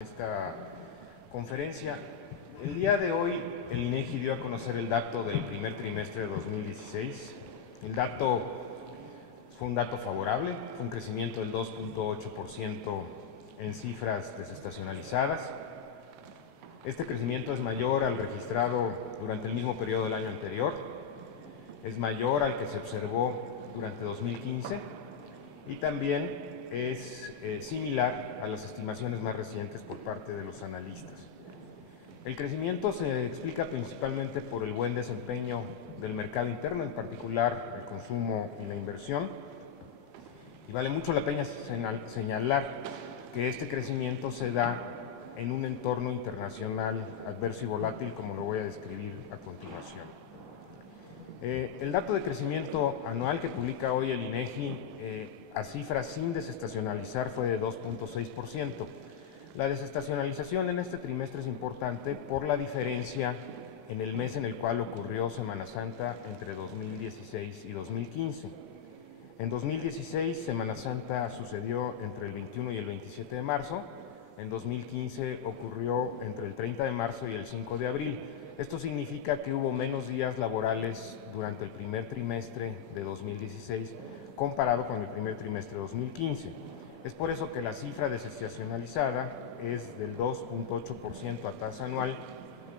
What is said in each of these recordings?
Esta conferencia. El día de hoy el INEGI dio a conocer el dato del primer trimestre de 2016. El dato fue un dato favorable, fue un crecimiento del 2.8% en cifras desestacionalizadas. Este crecimiento es mayor al registrado durante el mismo periodo del año anterior, es mayor al que se observó durante 2015 y también es similar a las estimaciones más recientes por parte de los analistas. El crecimiento se explica principalmente por el buen desempeño del mercado interno, en particular el consumo y la inversión. Y vale mucho la pena señalar que este crecimiento se da en un entorno internacional adverso y volátil, como lo voy a describir a continuación. El dato de crecimiento anual que publica hoy el INEGI a cifras sin desestacionalizar fue de 2.6%. La desestacionalización en este trimestre es importante por la diferencia en el mes en el cual ocurrió Semana Santa entre 2016 y 2015. En 2016, Semana Santa sucedió entre el 21 y el 27 de marzo. En 2015 ocurrió entre el 30 de marzo y el 5 de abril. Esto significa que hubo menos días laborales durante el primer trimestre de 2016 comparado con el primer trimestre de 2015. Es por eso que la cifra desestacionalizada es del 2.8% a tasa anual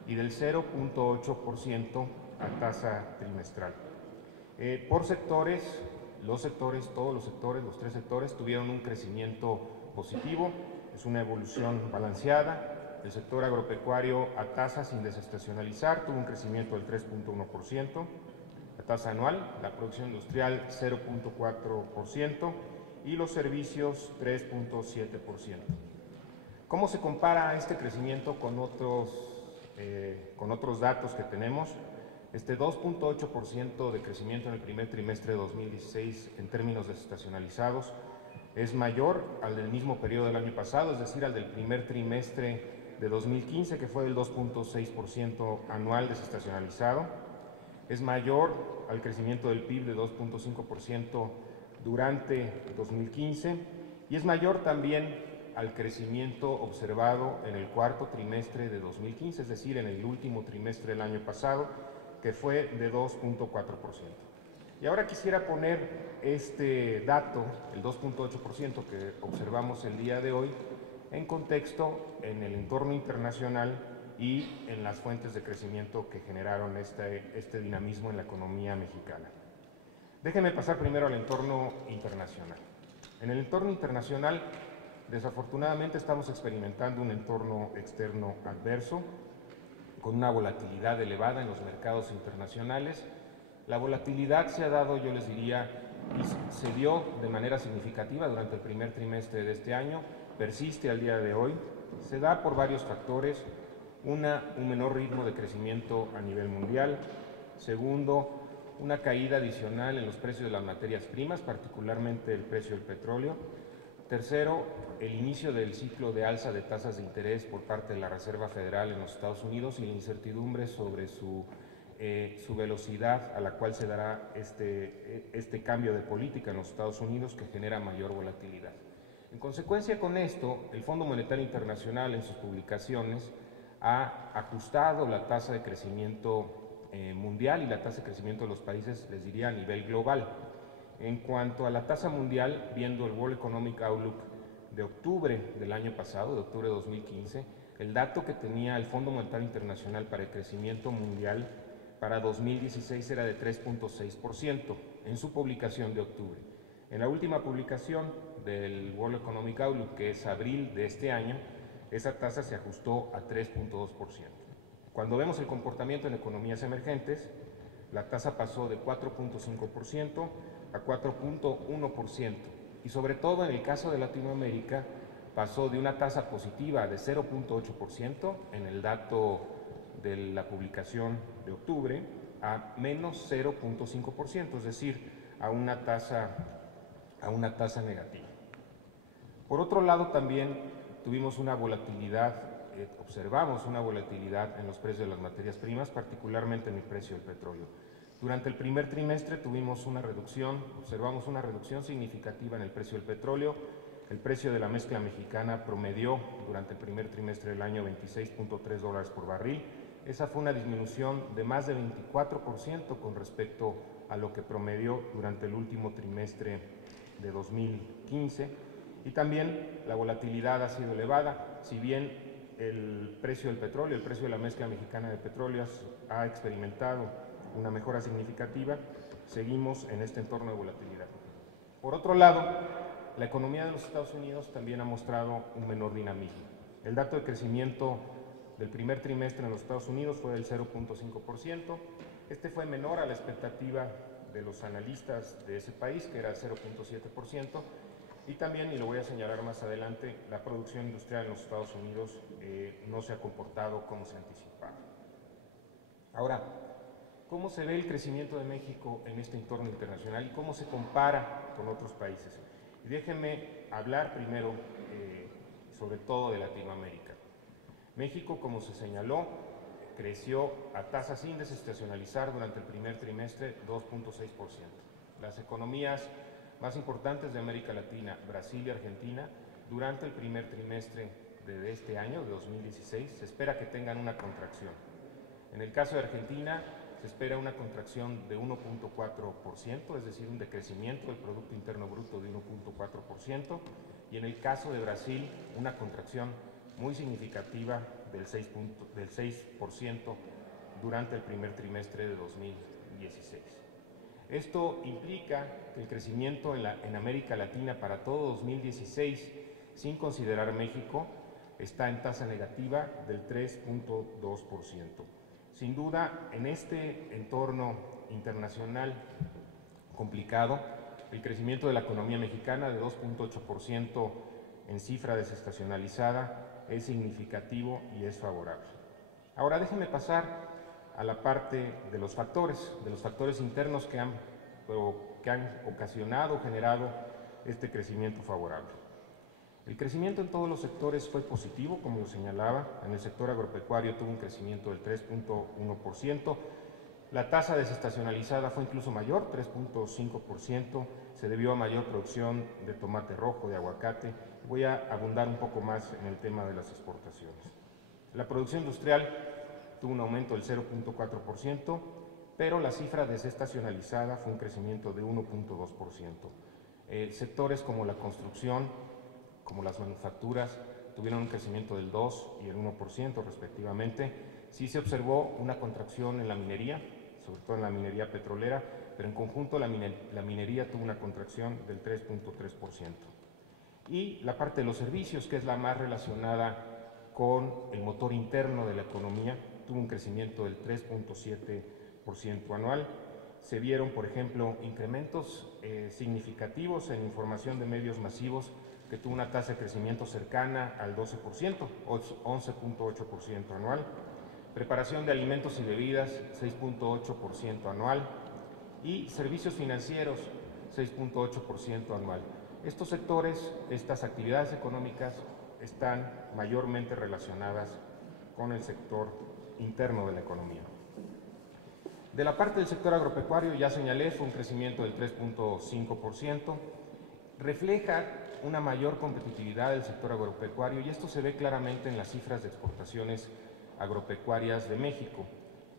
y del 0.8% a tasa trimestral. Por sectores, todos los sectores, los tres sectores tuvieron un crecimiento positivo, es una evolución balanceada. El sector agropecuario a tasa sin desestacionalizar tuvo un crecimiento del 3.1%, a tasa anual, la producción industrial 0.4% y los servicios 3.7%. ¿Cómo se compara este crecimiento con otros datos que tenemos? Este 2.8% de crecimiento en el primer trimestre de 2016 en términos desestacionalizados es mayor al del mismo periodo del año pasado, es decir, al del primer trimestre de 2015, que fue del 2.6% anual desestacionalizado. Es mayor al crecimiento del PIB de 2.5% durante 2015 y es mayor también al crecimiento observado en el cuarto trimestre de 2015, es decir, en el último trimestre del año pasado, que fue de 2.4%. Y ahora quisiera poner este dato, el 2.8% que observamos el día de hoy, en contexto en el entorno internacional y en las fuentes de crecimiento que generaron este dinamismo en la economía mexicana. Déjenme pasar primero al entorno internacional. En el entorno internacional, desafortunadamente, estamos experimentando un entorno externo adverso, con una volatilidad elevada en los mercados internacionales. La volatilidad se ha dado, yo les diría, y se dio de manera significativa durante el primer trimestre de este año, persiste al día de hoy, se da por varios factores. Un menor ritmo de crecimiento a nivel mundial. Segundo, una caída adicional en los precios de las materias primas, particularmente el precio del petróleo. Tercero, el inicio del ciclo de alza de tasas de interés por parte de la Reserva Federal en los Estados Unidos y la incertidumbre sobre su velocidad a la cual se dará este cambio de política en los Estados Unidos, que genera mayor volatilidad. En consecuencia con esto, el Fondo Monetario Internacional en sus publicaciones ha ajustado la tasa de crecimiento mundial y la tasa de crecimiento de los países, les diría, a nivel global. En cuanto a la tasa mundial, viendo el World Economic Outlook de octubre del año pasado, de octubre de 2015, el dato que tenía el Fondo Monetario Internacional para el crecimiento mundial para 2016 era de 3.6% en su publicación de octubre. En la última publicación del World Economic Outlook, que es abril de este año, esa tasa se ajustó a 3.2%. Cuando vemos el comportamiento en economías emergentes, la tasa pasó de 4.5% a 4.1%, y sobre todo en el caso de Latinoamérica pasó de una tasa positiva de 0.8% en el dato de la publicación de octubre a menos 0.5%, es decir, a una tasa negativa. Por otro lado, también tuvimos una volatilidad, observamos una volatilidad en los precios de las materias primas, particularmente en el precio del petróleo. Durante el primer trimestre observamos una reducción significativa en el precio del petróleo, El precio de la mezcla mexicana promedió durante el primer trimestre del año $26.3 por barril. Esa fue una disminución de más de 24% con respecto a lo que promedió durante el último trimestre de 2015. Y también la volatilidad ha sido elevada. Si bien el precio del petróleo, el precio de la mezcla mexicana de petróleo ha experimentado una mejora significativa, seguimos en este entorno de volatilidad. Por otro lado, la economía de los Estados Unidos también ha mostrado un menor dinamismo. El dato de crecimiento del primer trimestre en los Estados Unidos fue del 0.5%. Este fue menor a la expectativa de los analistas de ese país, que era 0.7%. Y también, y lo voy a señalar más adelante, la producción industrial en los Estados Unidos no se ha comportado como se anticipaba. Ahora, ¿cómo se ve el crecimiento de México en este entorno internacional y cómo se compara con otros países? Y déjenme hablar primero sobre todo de Latinoamérica. México, como se señaló, creció a tasas sin desestacionalizar durante el primer trimestre 2.6%. Las economías más importantes de América Latina, Brasil y Argentina, durante el primer trimestre de este año, de 2016, se espera que tengan una contracción. En el caso de Argentina, se espera una contracción de 1.4%, es decir, un decrecimiento del Producto Interno Bruto de 1.4%, y en el caso de Brasil, una contracción muy significativa del 6% durante el primer trimestre de 2016. Esto implica que el crecimiento en América Latina para todo 2016, sin considerar México, está en tasa negativa del 3.2%. Sin duda, en este entorno internacional complicado, el crecimiento de la economía mexicana de 2.8% en cifra desestacionalizada es significativo y es favorable. Ahora déjenme pasar a la parte de los factores internos que han ocasionado, generado este crecimiento favorable. El crecimiento en todos los sectores fue positivo, como lo señalaba. En el sector agropecuario tuvo un crecimiento del 3.1%. La tasa desestacionalizada fue incluso mayor, 3.5%. Se debió a mayor producción de tomate rojo, de aguacate. Voy a abundar un poco más en el tema de las exportaciones. La producción industrial tuvo un aumento del 0.4%, pero la cifra desestacionalizada fue un crecimiento de 1.2%. Sectores como la construcción, como las manufacturas, tuvieron un crecimiento del 2 y el 1% respectivamente. Sí se observó una contracción en la minería, sobre todo en la minería petrolera, pero en conjunto la minería tuvo una contracción del 3.3%. Y la parte de los servicios, que es la más relacionada con el motor interno de la economía, tuvo un crecimiento del 3.7% anual. Se vieron, por ejemplo, incrementos significativos en información de medios masivos, que tuvo una tasa de crecimiento cercana al 12%, 11.8% anual. Preparación de alimentos y bebidas, 6.8% anual. Y servicios financieros, 6.8% anual. Estos sectores, estas actividades económicas, están mayormente relacionadas con el sector interno de la economía. De la parte del sector agropecuario, ya señalé, fue un crecimiento del 3.5%. Refleja una mayor competitividad del sector agropecuario y esto se ve claramente en las cifras de exportaciones agropecuarias de México.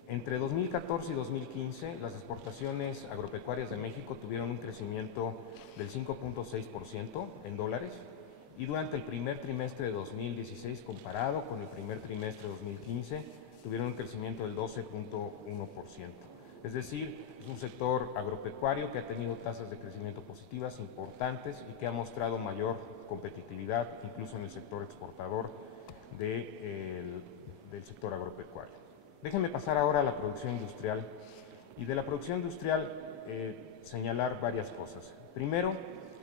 Entre 2014 y 2015, las exportaciones agropecuarias de México tuvieron un crecimiento del 5.6% en dólares, y durante el primer trimestre de 2016, comparado con el primer trimestre de 2015, tuvieron un crecimiento del 12.1%. Es decir, es un sector agropecuario que ha tenido tasas de crecimiento positivas importantes y que ha mostrado mayor competitividad, incluso en el sector exportador del sector agropecuario. Déjenme pasar ahora a la producción industrial. Y de la producción industrial señalar varias cosas. Primero,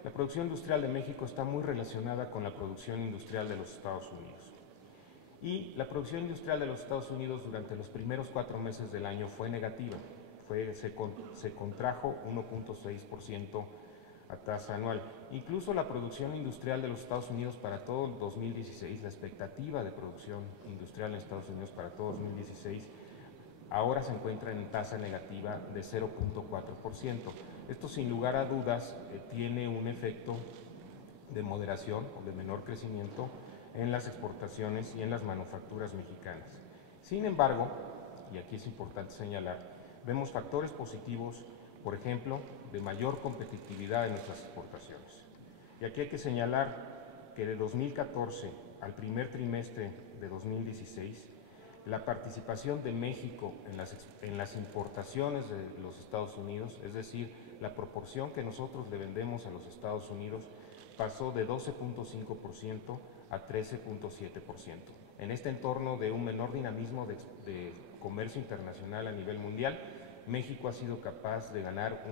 la producción industrial de México está muy relacionada con la producción industrial de los Estados Unidos. Y la producción industrial de los Estados Unidos durante los primeros 4 meses del año fue negativa. Se contrajo 1.6% a tasa anual. Incluso la producción industrial de los Estados Unidos para todo el 2016, la expectativa de producción industrial en Estados Unidos para todo 2016, ahora se encuentra en tasa negativa de 0.4%. Esto, sin lugar a dudas, tiene un efecto de moderación o de menor crecimiento en las exportaciones y en las manufacturas mexicanas. Sin embargo, y aquí es importante señalar, vemos factores positivos, por ejemplo, de mayor competitividad en nuestras exportaciones. Y aquí hay que señalar que de 2014 al primer trimestre de 2016, la participación de México en las importaciones de los Estados Unidos, es decir, la proporción que nosotros le vendemos a los Estados Unidos, pasó de 12.5% a 13.7%. En este entorno de un menor dinamismo de comercio internacional a nivel mundial, México ha sido capaz de ganar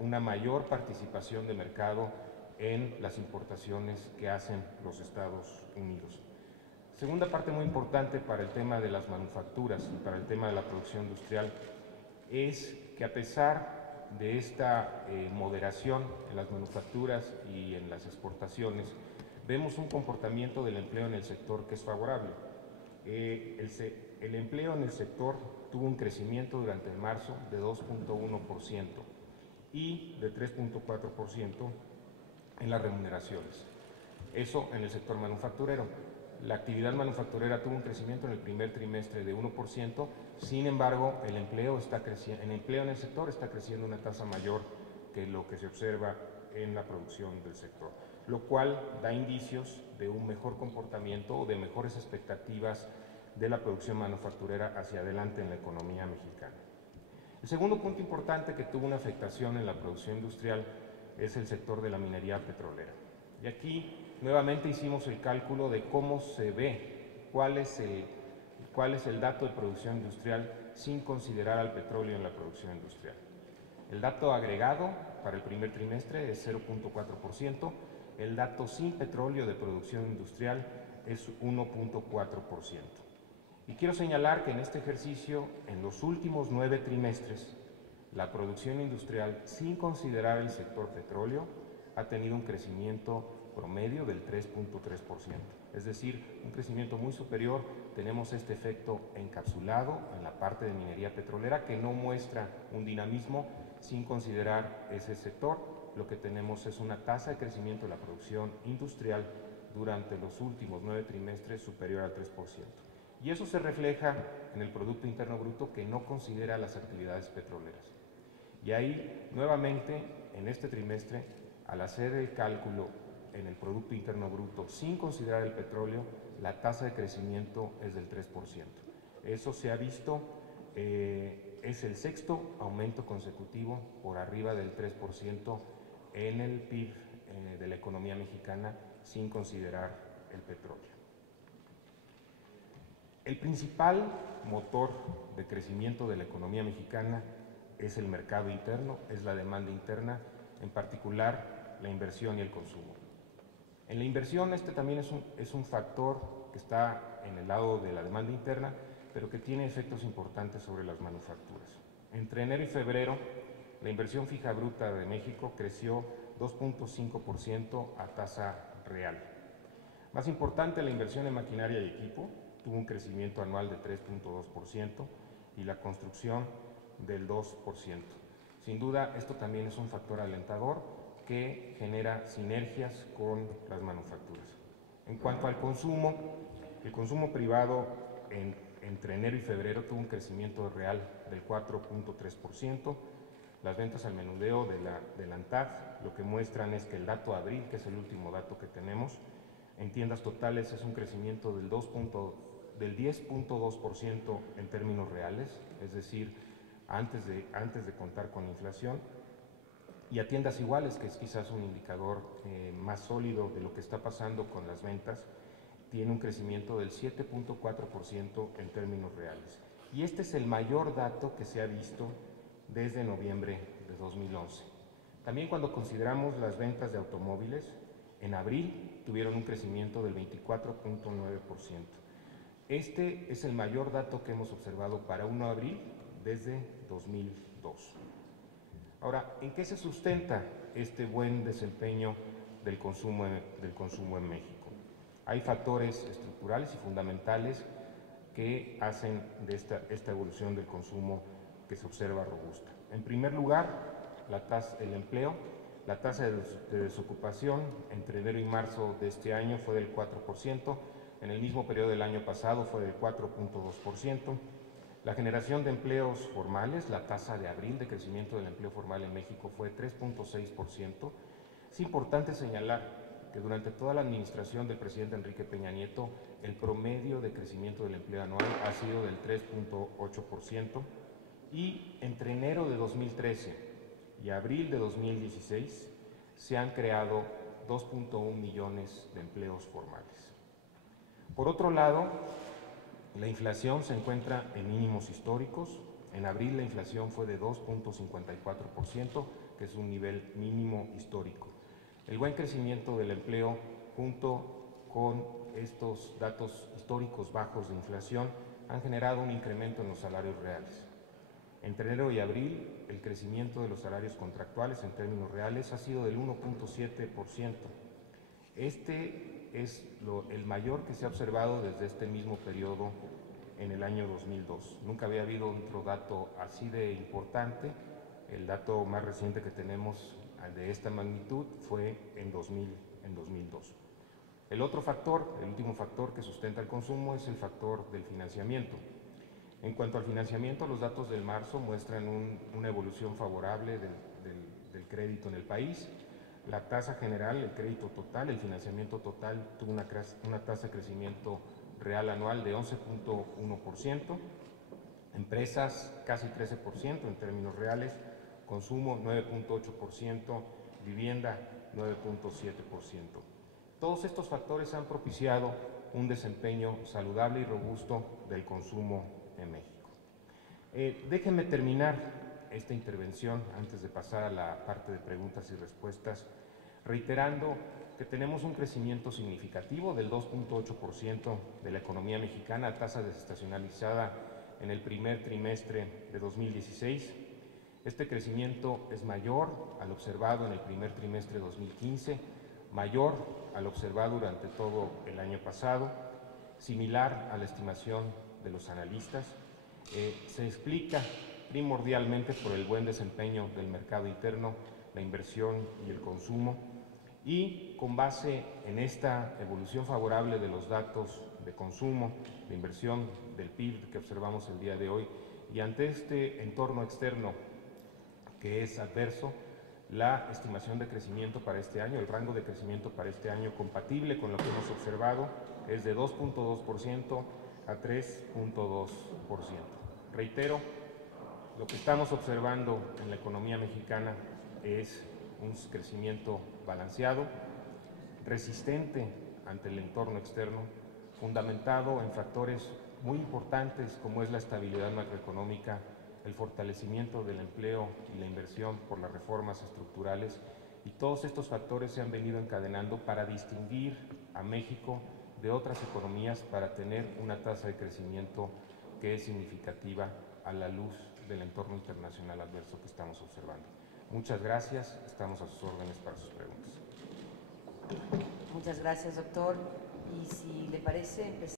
una mayor participación de mercado en las importaciones que hacen los Estados Unidos. Segunda parte muy importante para el tema de las manufacturas y para el tema de la producción industrial es que a pesar de esta moderación en las manufacturas y en las exportaciones, vemos un comportamiento del empleo en el sector que es favorable. El empleo en el sector tuvo un crecimiento durante el marzo de 2.1% y de 3.4% en las remuneraciones. Eso en el sector manufacturero. La actividad manufacturera tuvo un crecimiento en el primer trimestre de 1%, sin embargo, el empleo en el sector está creciendo a una tasa mayor que lo que se observa en la producción del sector, lo cual da indicios de un mejor comportamiento o de mejores expectativas de la producción manufacturera hacia adelante en la economía mexicana. El segundo punto importante que tuvo una afectación en la producción industrial es el sector de la minería petrolera. Y aquí nuevamente hicimos el cálculo de cómo se ve, cuál es el dato de producción industrial sin considerar al petróleo en la producción industrial. El dato agregado para el primer trimestre es 0.4%, el dato sin petróleo de producción industrial es 1.4%. Y quiero señalar que en este ejercicio, en los últimos 9 trimestres, la producción industrial, sin considerar el sector petróleo, ha tenido un crecimiento promedio del 3.3%, es decir, un crecimiento muy superior. Tenemos este efecto encapsulado en la parte de minería petrolera que no muestra un dinamismo sin considerar ese sector. Lo que tenemos es una tasa de crecimiento de la producción industrial durante los últimos 9 trimestres superior al 3%. Y eso se refleja en el Producto Interno Bruto, que no considera las actividades petroleras. Y ahí, nuevamente, en este trimestre, al hacer el cálculo en el Producto Interno Bruto sin considerar el petróleo, la tasa de crecimiento es del 3%. Eso se ha visto, es el sexto aumento consecutivo por arriba del 3% en el PIB de la economía mexicana sin considerar el petróleo. El principal motor de crecimiento de la economía mexicana es el mercado interno, es la demanda interna, en particular la inversión y el consumo. En la inversión este también es un factor que está en el lado de la demanda interna, pero que tiene efectos importantes sobre las manufacturas. Entre enero y febrero, la inversión fija bruta de México creció 2.5% a tasa real. Más importante, la inversión en maquinaria y equipo tuvo un crecimiento anual de 3.2% y la construcción del 2%. Sin duda, esto también es un factor alentador que genera sinergias con las manufacturas. En cuanto al consumo, el consumo privado entre enero y febrero tuvo un crecimiento real del 4.3%. Las ventas al menudeo de la ANTAD lo que muestran es que el dato de abril, que es el último dato que tenemos, en tiendas totales es un crecimiento del 10.2% en términos reales, es decir, antes de contar con inflación, y a tiendas iguales, que es quizás un indicador más sólido de lo que está pasando con las ventas, tiene un crecimiento del 7.4% en términos reales. Y este es el mayor dato que se ha visto desde noviembre de 2011. También cuando consideramos las ventas de automóviles, en abril tuvieron un crecimiento del 24.9%. Este es el mayor dato que hemos observado para 1 de abril desde 2002. Ahora, ¿en qué se sustenta este buen desempeño del consumo en México? Hay factores estructurales y fundamentales que hacen de esta evolución del consumo que se observa robusta. En primer lugar, el empleo. La tasa de desocupación entre enero y marzo de este año fue del 4%, en el mismo periodo del año pasado fue del 4.2%. La generación de empleos formales, la tasa de abril de crecimiento del empleo formal en México fue 3.6%. Es importante señalar que durante toda la administración del presidente Enrique Peña Nieto, el promedio de crecimiento del empleo anual ha sido del 3.8%, y entre enero de 2013 y abril de 2016 se han creado 2.1 millones de empleos formales. Por otro lado, la inflación se encuentra en mínimos históricos. En abril la inflación fue de 2.54%, que es un nivel mínimo histórico. El buen crecimiento del empleo, junto con estos datos históricos bajos de inflación, han generado un incremento en los salarios reales. Entre enero y abril, el crecimiento de los salarios contractuales en términos reales ha sido del 1.7%. Este es el mayor que se ha observado desde este mismo periodo en el año 2002. Nunca había habido otro dato así de importante. El dato más reciente que tenemos de esta magnitud fue en 2002. El otro factor, el último factor que sustenta el consumo es el factor del financiamiento. En cuanto al financiamiento, los datos del marzo muestran una evolución favorable del crédito en el país. La tasa general, el crédito total, el financiamiento total tuvo una tasa de crecimiento real anual de 11.1%, empresas casi 13% en términos reales, consumo 9.8%, vivienda 9.7%. Todos estos factores han propiciado un desempeño saludable y robusto del consumo en México. Déjenme terminar esta intervención antes de pasar a la parte de preguntas y respuestas, reiterando que tenemos un crecimiento significativo del 2.8% de la economía mexicana a tasa desestacionalizada en el primer trimestre de 2016. Este crecimiento es mayor al observado en el primer trimestre de 2015, mayor al observado durante todo el año pasado, similar a la estimación de los analistas. Se explica primordialmente por el buen desempeño del mercado interno, la inversión y el consumo, y con base en esta evolución favorable de los datos de consumo, de inversión, del PIB que observamos el día de hoy, y ante este entorno externo que es adverso, la estimación de crecimiento para este año, el rango de crecimiento para este año compatible con lo que hemos observado es de 2.2% a 3.2%. Reitero, lo que estamos observando en la economía mexicana es un crecimiento balanceado, resistente ante el entorno externo, fundamentado en factores muy importantes como es la estabilidad macroeconómica, el fortalecimiento del empleo y la inversión por las reformas estructurales, y todos estos factores se han venido encadenando para distinguir a México de otras economías, para tener una tasa de crecimiento que es significativa a la luz del entorno internacional adverso que estamos observando. Muchas gracias, estamos a sus órdenes para sus preguntas. Muchas gracias, doctor. Y si le parece, empezamos.